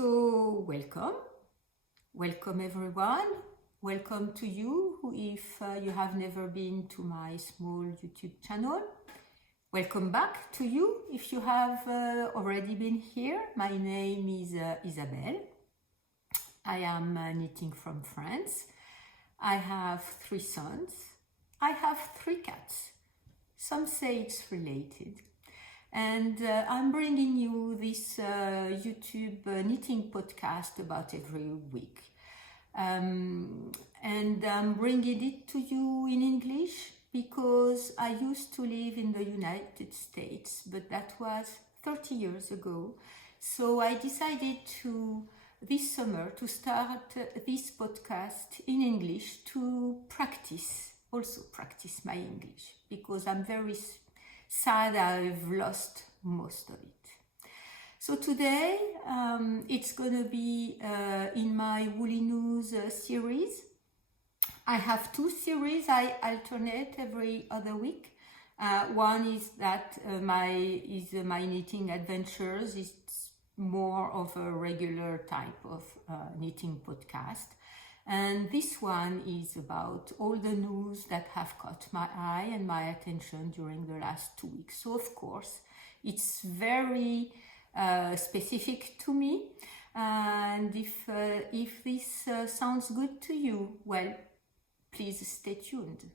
So welcome everyone. Welcome to you if you have never been to my small YouTube channel. Welcome back to you if you have already been here. My name is Isabelle. I am knitting from France. I have 3 sons. I have 3 cats. Some say it's related. And I'm bringing you this YouTube knitting podcast about every week. And I'm bringing it to you in English because I used to live in the United States, but that was 30 years ago. So I decided this summer to start this podcast in English to also practice my English, because I'm very sad I've lost most of it. So today it's gonna be in my Woolly News series. I have 2 series I alternate every other week. One is that my knitting adventures. It's more of a regular type of knitting podcast. And this one is about all the news that have caught my eye and my attention during the last 2 weeks. So of course, it's very specific to me. And if this sounds good to you, well, please stay tuned.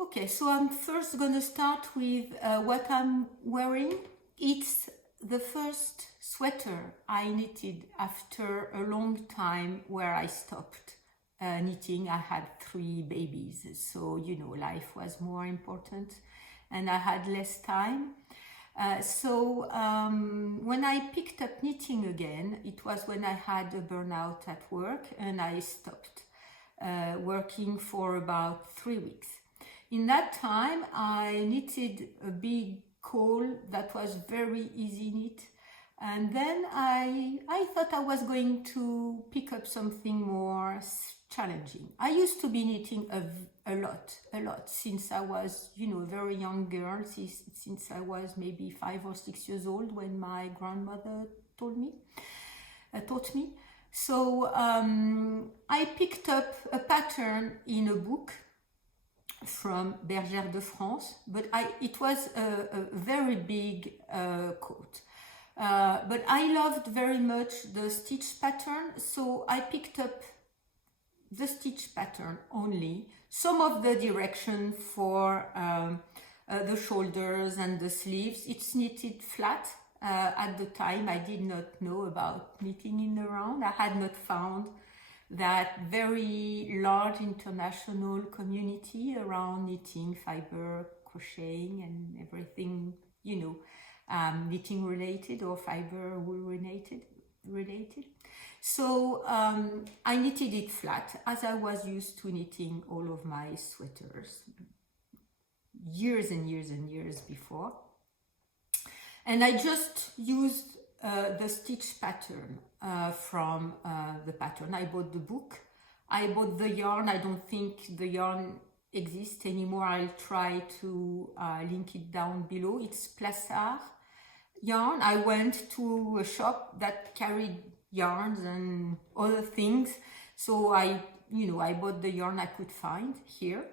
Okay, so I'm first gonna start with what I'm wearing. It's the first sweater I knitted after a long time where I stopped knitting. I had 3 babies, so life was more important and I had less time. So when I picked up knitting again, it was when I had a burnout at work and I stopped working for about 3 weeks. In that time, I knitted a big caul that was very easy knit, and then I thought I was going to pick up something more challenging. I used to be knitting a lot since I was a very young girl, since I was maybe 5 or 6 years old when my grandmother taught me. So I picked up a pattern in a book from Bergère de France, but it was a very big coat. But I loved very much the stitch pattern, so I picked up the stitch pattern only, some of the direction for the shoulders and the sleeves. It's knitted flat. At the time, I did not know about knitting in the round. I had not found that very large international community around knitting, fiber, crocheting, and everything, knitting related or fiber wool related. So I knitted it flat, as I was used to knitting all of my sweaters years and years before. And I just used the stitch pattern from the pattern. I bought the book, I bought the yarn. I don't think the yarn exists anymore. I'll try to link it down below. It's Plassard yarn. I went to a shop that carried yarns and other things, so I bought the yarn I could find here,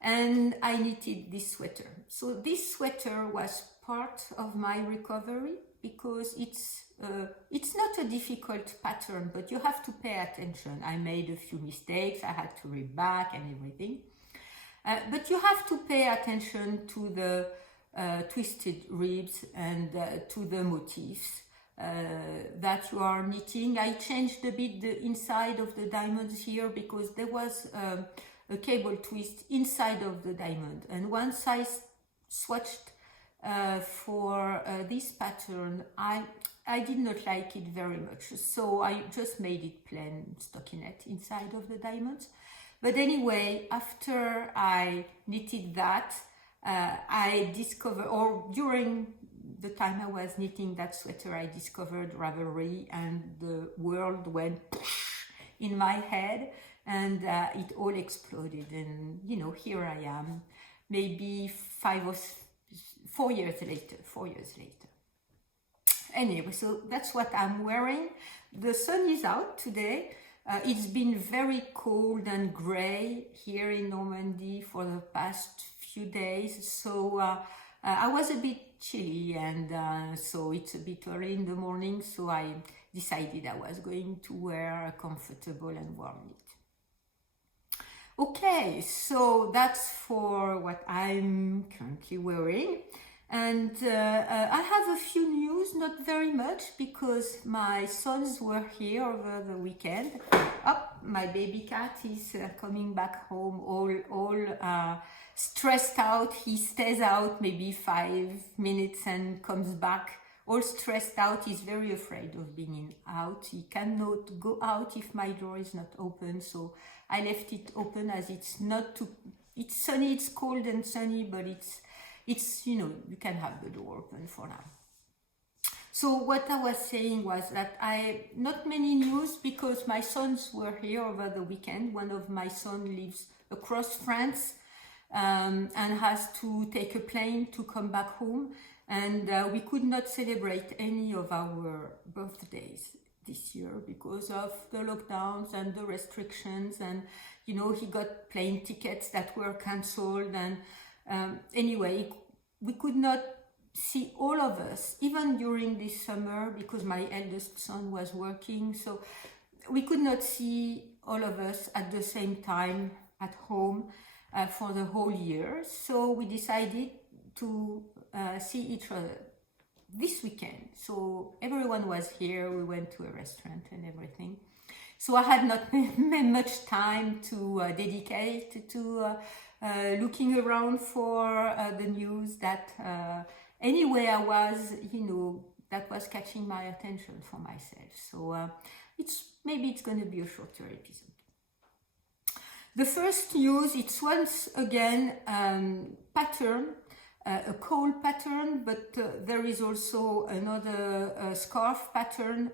and I knitted this sweater. So this sweater was part of my recovery, because it's not a difficult pattern, but you have to pay attention. I made a few mistakes. I had to read back and everything, but you have to pay attention to the twisted ribs and to the motifs that you are knitting. I changed a bit the inside of the diamonds here because there was a cable twist inside of the diamond, and once I swatched for this pattern, I did not like it very much, so I just made it plain stockinette inside of the diamonds. But anyway, after I knitted that, I discovered, or during the time I was knitting that sweater, I discovered Ravelry, and the world went in my head, and it all exploded. And here I am, maybe 4 years later. Anyway, so that's what I'm wearing. The sun is out today. It's been very cold and gray here in Normandy for the past few days, so I was a bit chilly, and so it's a bit early in the morning, so I decided I was going to wear a comfortable and warm knit. Okay, so that's for what I'm currently wearing. And I have a few news, not very much, because my sons were here over the weekend. Oh, my baby cat is coming back home all stressed out. He stays out maybe 5 minutes and comes back all stressed out. He's very afraid of being out. He cannot go out if my door is not open, so I left it open as it's not too, it's sunny, it's cold and sunny, but it's, you know, you can have the door open for now. So what I was saying was that not many news because my sons were here over the weekend. One of my sons lives across France and has to take a plane to come back home. And we could not celebrate any of our birthdays this year because of the lockdowns and the restrictions. And, you know, he got plane tickets that were cancelled. And anyway, we could not see all of us, even during this summer, because my eldest son was working. So we could not see all of us at the same time at home for the whole year. So we decided to see each other this weekend. So everyone was here. We went to a restaurant and everything. So I had not much time to dedicate to looking around for the news that anyway I was, you know, that was catching my attention for myself. So maybe it's going to be a shorter episode. The first news, it's once again pattern, a cowl pattern, but there is also another scarf pattern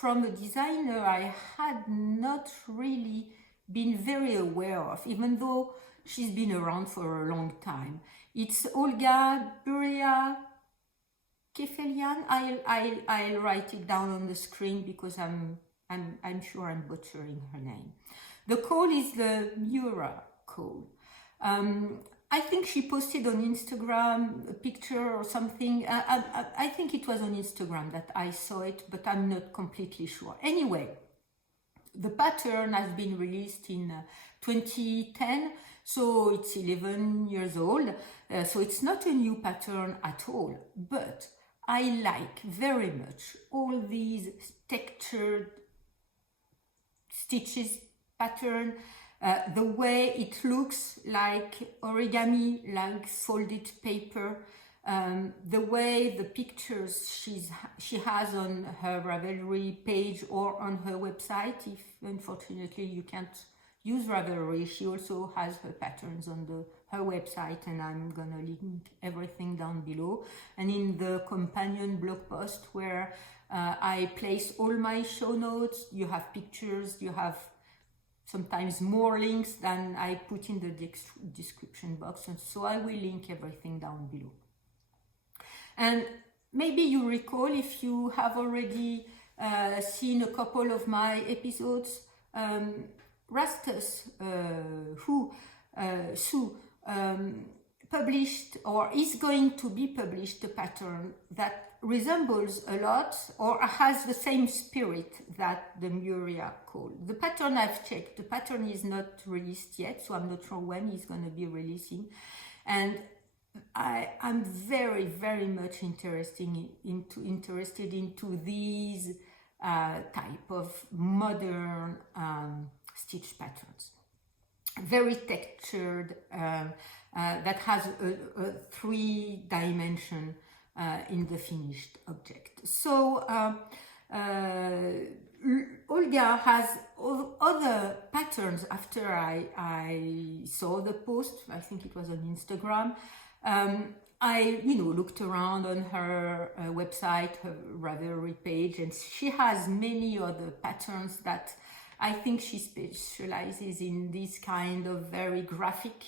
from a designer I had not really been very aware of, even though she's been around for a long time. It's Olga Buria Kefelian. I'll write it down on the screen because I'm sure I'm butchering her name. The cowl is the Mura cowl. I think she posted on Instagram a picture or something. I think it was on Instagram that I saw it, but I'm not completely sure. Anyway, the pattern has been released in 2010, so it's 11 years old. So it's not a new pattern at all, but I like very much all these textured stitches pattern, the way it looks like origami, like folded paper, the way the pictures she has on her Ravelry page or on her website, if unfortunately you can't use Ravelry, she also has her patterns on her website, and I'm gonna link everything down below. And in the companion blog post where I place all my show notes, you have pictures, you have sometimes more links than I put in the description box, and so I will link everything down below. And maybe you recall, if you have already seen a couple of my episodes, Rastus, Sue, published or is going to be published a pattern that resembles a lot or has the same spirit that the Muria cowl. The pattern I've checked, the pattern is not released yet, so I'm not sure when he's going to be releasing. And I'm very, very much interested into these type of modern stitch patterns. Very textured, that has a 3-dimension in the finished object. So Olga has other patterns. After I saw the post, I think it was on Instagram, I looked around on her website, her Ravelry page, and she has many other patterns that I think she specializes in this kind of very graphic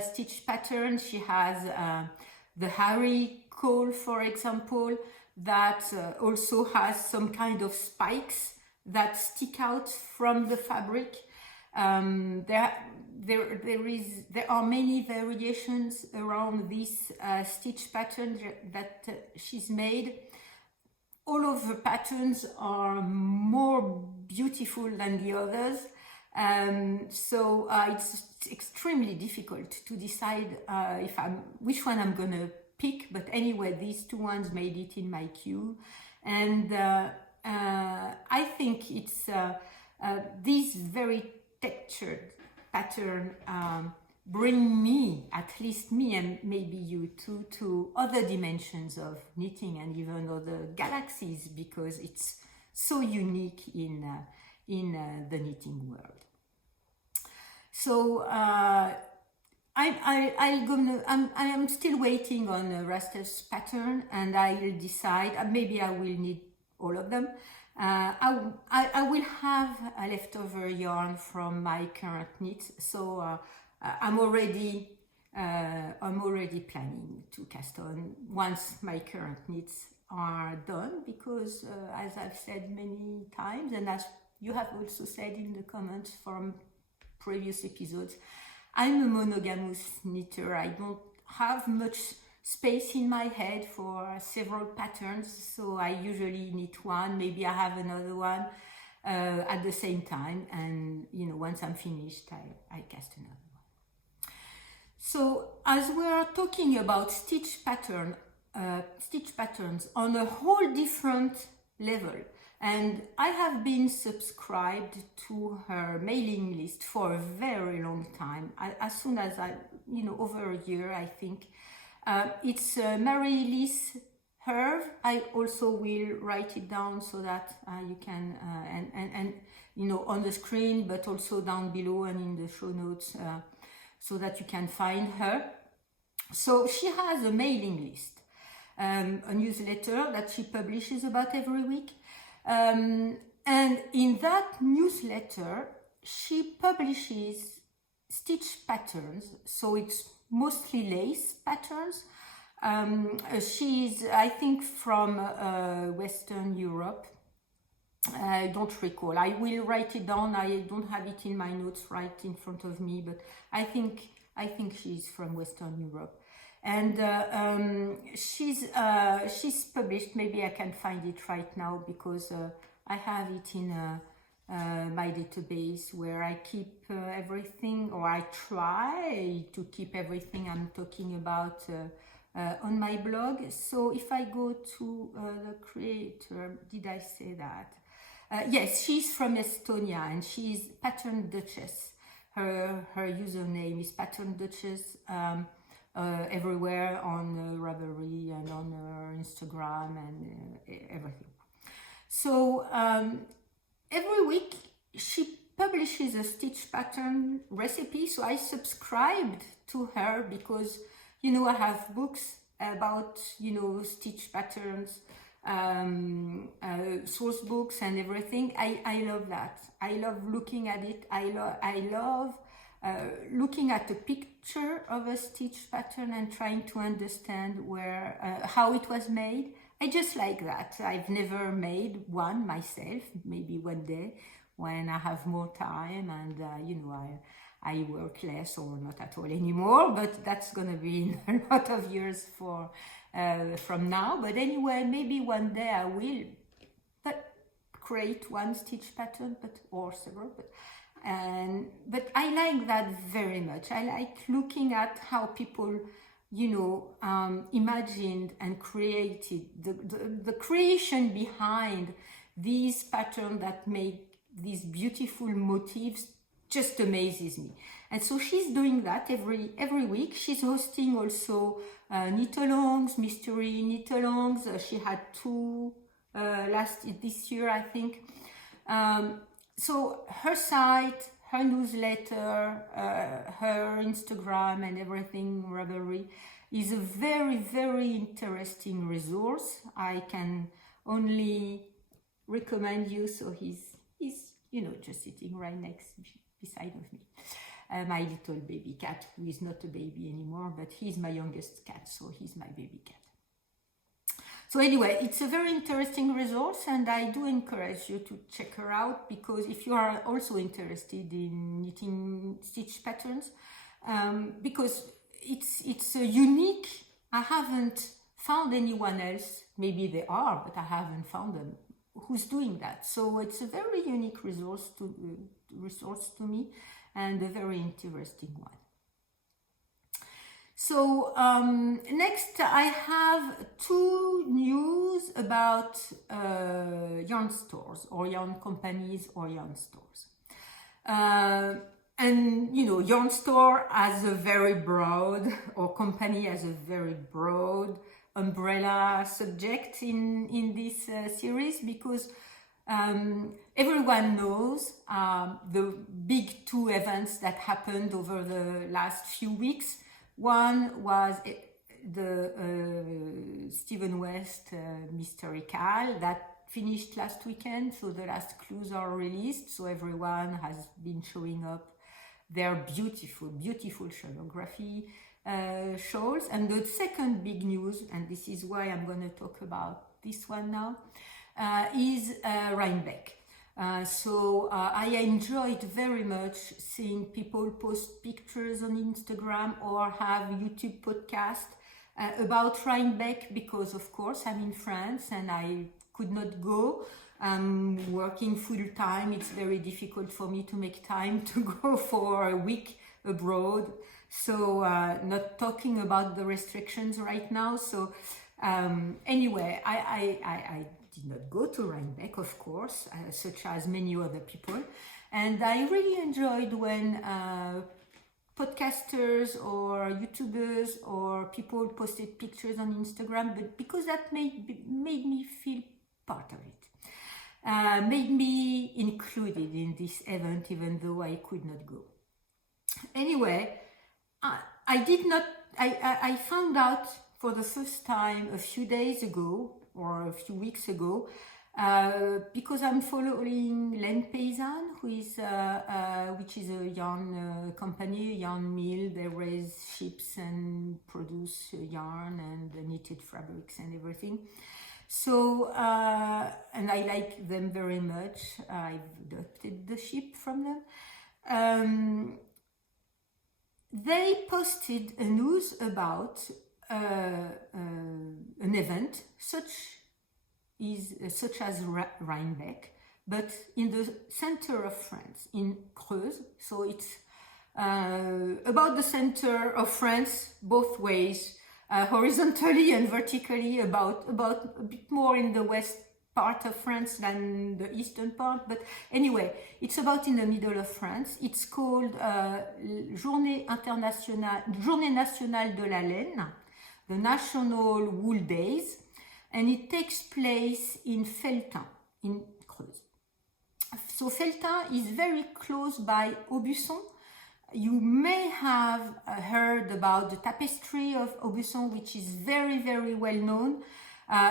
stitch pattern. She has the Harry cowl, for example, that also has some kind of spikes that stick out from the fabric. There are many variations around this stitch pattern that she's made. All of her patterns are more beautiful than the others. So it's extremely difficult to decide which one I'm gonna pick, but anyway, these two ones made it in my queue. And I think it's this very textured pattern bring me, at least me and maybe you too, to other dimensions of knitting and even other galaxies, because it's so unique in the knitting world. So I'm still waiting on Raster's pattern, and I'll decide. Maybe I will need all of them. I will have a leftover yarn from my current knits, so I'm already planning to cast on once my current knits are done, because as I've said many times, and as you have also said in the comments from previous episodes, I'm a monogamous knitter. I don't have much space in my head for several patterns, so I usually knit one, maybe I have another one at the same time, and once I'm finished, I cast another one. So as we are talking about stitch patterns on a whole different level, and I have been subscribed to her mailing list for a very long time, as soon as over a year, I think. It's Marie-Lise Herve. I also will write it down so that you can, on the screen, but also down below and in the show notes, so that you can find her. So she has a mailing list, a newsletter that she publishes about every week. And in that newsletter, she publishes stitch patterns, so it's mostly lace patterns. She's, I think, from Western Europe. I don't recall. I will write it down. I don't have it in my notes right in front of me, but I think she's from Western Europe. And she's published, maybe I can find it right now, because I have it in my database where I keep everything, or I try to keep everything I'm talking about on my blog. So if I go to the creator, did I say that? Yes, she's from Estonia, and she's Pattern Duchess. Her username is Pattern Duchess. Everywhere on Ravelry and on her Instagram and everything. So every week she publishes a stitch pattern recipe. So I subscribed to her because, I have books about, stitch patterns, source books and everything. I love that. I love looking at it. I love looking at a picture of a stitch pattern and trying to understand how it was made. I just like that. I've never made one myself. Maybe one day when I have more time and I work less or not at all anymore, but that's gonna be in a lot of years from now. But anyway, maybe one day I will create one stitch pattern, or several. But I like that very much. I like looking at how people, imagined and created the creation behind these patterns that make these beautiful motifs just amazes me. And so she's doing that every week. She's hosting also knit-alongs, mystery knit-alongs. She had two this year, I think. So her site, her newsletter, her Instagram and everything, Ravelry, is a very, very interesting resource. I can only recommend you. So he's just sitting right beside of me. My little baby cat, who is not a baby anymore, but he's my youngest cat, so he's my baby cat. So anyway, it's a very interesting resource, and I do encourage you to check her out, because if you are also interested in knitting stitch patterns, because it's a unique. I haven't found anyone else. Maybe they are, but I haven't found them who's doing that. So it's a very unique resource to me, and a very interesting one. So next I have two news about yarn stores, or yarn companies, or yarn stores. And you know, yarn store has a very broad, or company has a very broad umbrella subject in this series, because everyone knows the big two events that happened over the last few weeks. One was the Stephen West Mystery Cal that finished last weekend, so the last clues are released, so everyone has been showing up their beautiful showography shows. And the second big news, and this is why I'm going to talk about this one now, is Rhinebeck. So I enjoyed very much seeing people post pictures on Instagram or have YouTube podcast about Rhinebeck, because of course I'm in France and I could not go. I'm working full time. It's very difficult for me to make time to go for a week abroad. So not talking about the restrictions right now. So anyway, I did not go to Rhinebeck, of course, such as many other people. And I really enjoyed when podcasters or YouTubers or people posted pictures on Instagram, but because that made me feel part of it. Made me included in this event, even though I could not go. Anyway, I found out for the first time a few days ago, or a few weeks ago, because I'm following Laine Paysanne, which is a yarn company, a yarn mill. They raise ships and produce yarn and knitted fabrics and everything. So, and I like them very much. I've adopted the ship from them. They posted a news about an event such as Rhinebeck, but in the center of France, in Creuse. So it's about the center of France, both ways, horizontally and vertically, about a bit more in the west part of France than the eastern part, but anyway, it's about in the middle of France. It's called Journée Nationale de la Laine, the National Wool Days, and it takes place in Felletin, in Creuse. So Felletin is very close by Aubusson. You may have heard about the tapestry of Aubusson, which is very, very well known.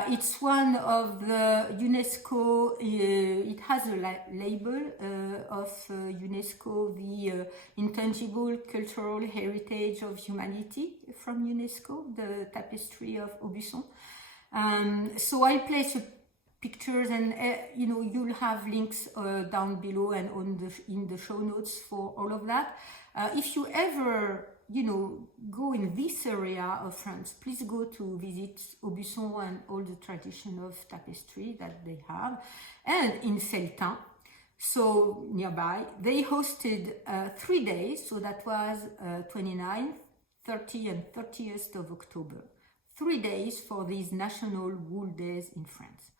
It's one of the UNESCO, it has a label of UNESCO, the Intangible Cultural Heritage of Humanity from UNESCO, the tapestry of Aubusson. So I'll place pictures, and you know, you'll have links down below and in the show notes for all of that. If you ever, you know, go in this area of France, please go to visit Aubusson and all the tradition of tapestry that they have. And in Felletin, so nearby, they hosted 3 days, so that was 29th, 30th and 30th of October. 3 days for these National Wool Days in France.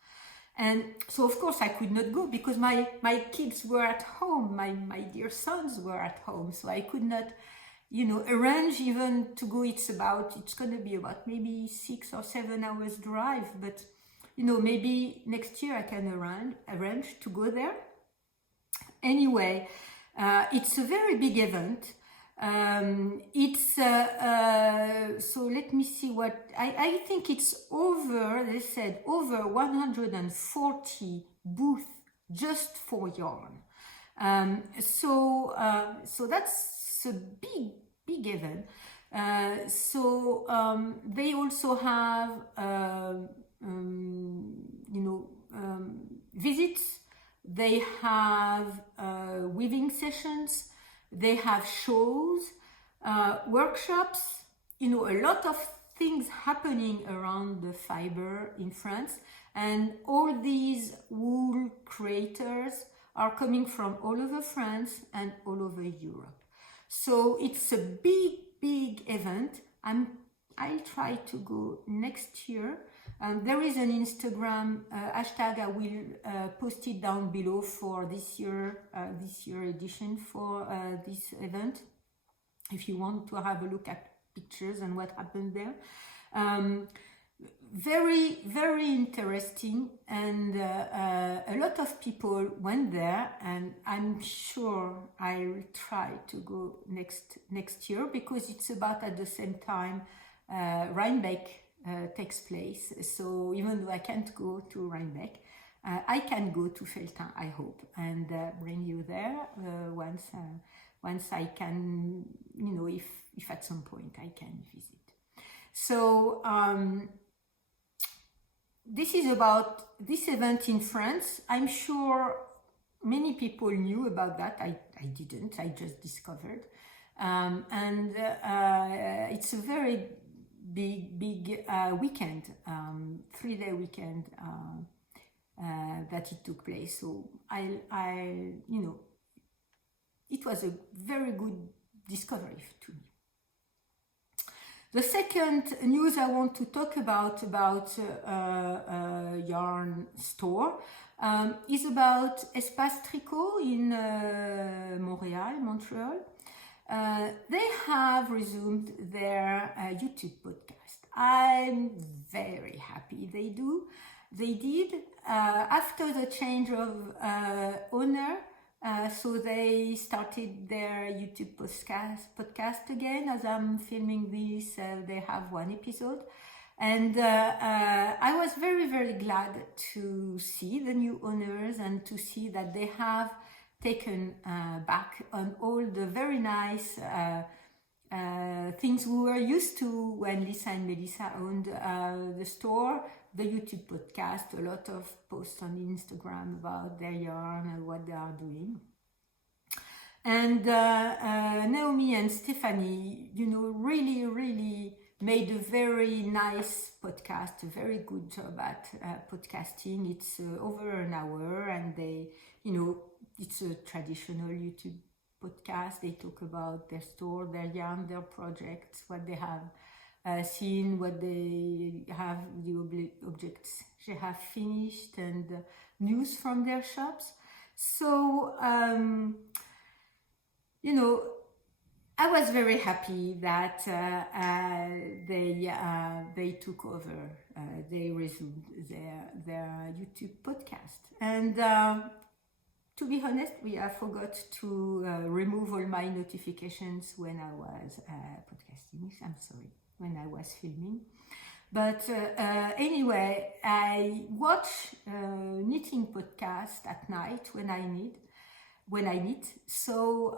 And so of course I could not go because my kids were at home, my dear sons were at home, so I could not, you know, arrange even to go. It's going to be about maybe 6 or 7 hours drive, but you know, maybe next year I can arrange to go there. Anyway, it's a very big event. So let me see what I think it's over. They said over 140 booths just for yarn. So that's a big event. They also have visits. They have weaving sessions. They have shows, workshops. A lot of things happening around the fiber in France, and all these wool creators are coming from all over France and all over Europe. So it's a big event. I'll try to go next year. There is an Instagram hashtag. I will post it down below for this year edition for this event, if you want to have a look at pictures and what happened there. Very interesting, and a lot of people went there, and I'm sure I'll try to go next year, because it's about at the same time Rhinebeck takes place. So even though I can't go to Rhinebeck, I can go to Feltin, I hope, and bring you there once I can, if at some point I can visit. So this is about this event in France. I'm sure many people knew about that. I didn't, I just discovered. And it's a very big weekend, 3-day weekend that it took place. So it was a very good discovery to me. The second news I want to talk about yarn store is about Espace Tricot in Montreal. They have resumed their YouTube podcast. I'm very happy they did after the change of owner. So they started their YouTube podcast again. As I'm filming this, they have one episode. And I was very glad to see the new owners and to see that they have taken back on all the very nice things we were used to when Lisa and Melissa owned the store, the YouTube podcast, a lot of posts on Instagram about their yarn and what they are doing. And Naomi and Stephanie, really made a very nice podcast, a very good job at podcasting. It's over an hour, and they, it's a traditional YouTube podcast. They talk about their store, their yarn, their projects, what they have seen, what they have, the objects they have finished, and news from their shops. So, I was very happy that they took over. They resumed their YouTube podcast, and to be honest, I forgot to remove all my notifications when I was podcasting. I'm sorry, when I was filming. But anyway, I watch knitting podcast at night when I knit. So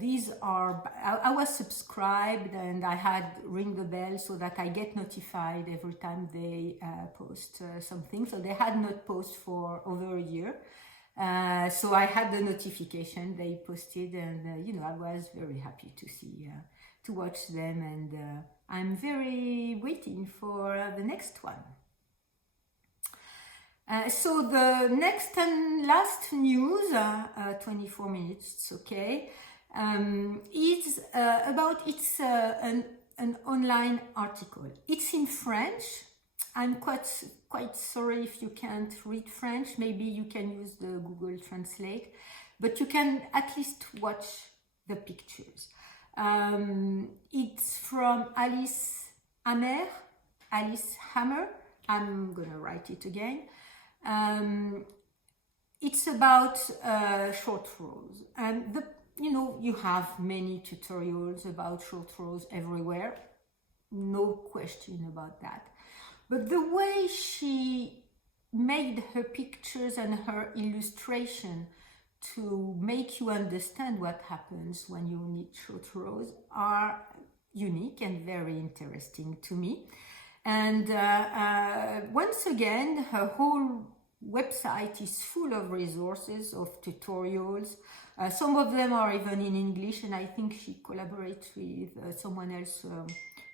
these are, I was subscribed, and I had ring the bell so that I get notified every time they post something. So they had not posted for over a year. So I had the notification they posted, and I was very happy to see, to watch them, and I'm very waiting for the next one. So the next and last news, 24 minutes, it's okay, is about, it's an online article. It's in French. I'm quite sorry if you can't read French. Maybe you can use the Google Translate, but you can at least watch the pictures. It's from Alice Hammer. I'm gonna write it again. It's about short rows, and you have many tutorials about short rows everywhere, no question about that. But the way she made her pictures and her illustration to make you understand what happens when you knit short rows are unique and very interesting to me. And once again, her whole website is full of resources, of tutorials. Some of them are even in English, and I think she collaborates with someone else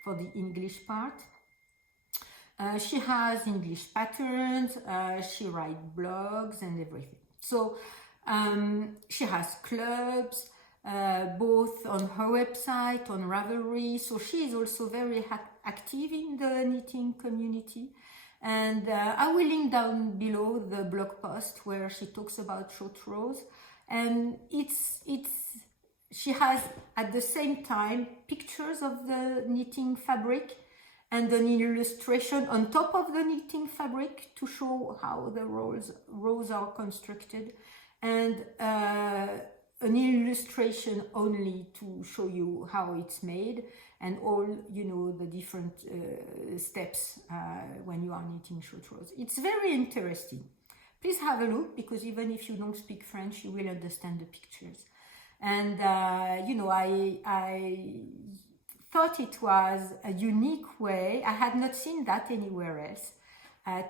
for the English part. She has English patterns, she writes blogs and everything. So she has clubs, both on her website, on Ravelry. So she is also very active in the knitting community. And I will link down below the blog post where she talks about short rows. And she has at the same time pictures of the knitting fabric and an illustration on top of the knitting fabric to show how the rows are constructed, and an illustration only to show you how it's made, and all, you know, the different steps when you are knitting short rows. It's very interesting. Please have a look, because even if you don't speak French, you will understand the pictures. And you know, I thought it was a unique way, I had not seen that anywhere else,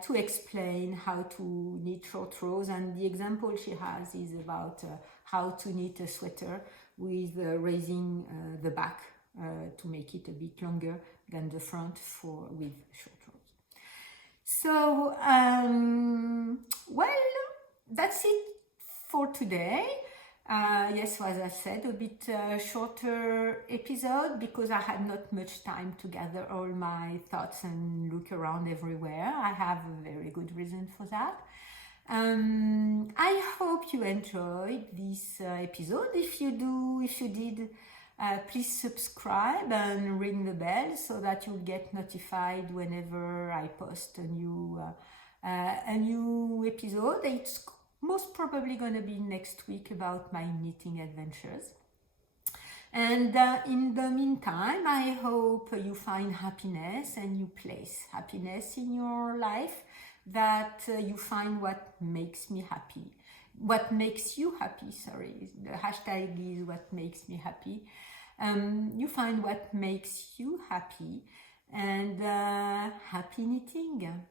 to explain how to knit short rows. And the example she has is about how to knit a sweater with raising the back to make it a bit longer than the front with short rows. So, well, that's it for today. Yes, as I said, a bit shorter episode because I had not much time to gather all my thoughts and look around everywhere. I have a very good reason for that. I hope you enjoyed this episode. If you did, please subscribe and ring the bell so that you'll get notified whenever I post a new episode. It's most probably going to be next week about my knitting adventures. And in the meantime, I hope you find happiness and you place happiness in your life, that you find what makes me happy. What makes you happy, sorry. The hashtag is what makes me happy. You find what makes you happy, and happy knitting.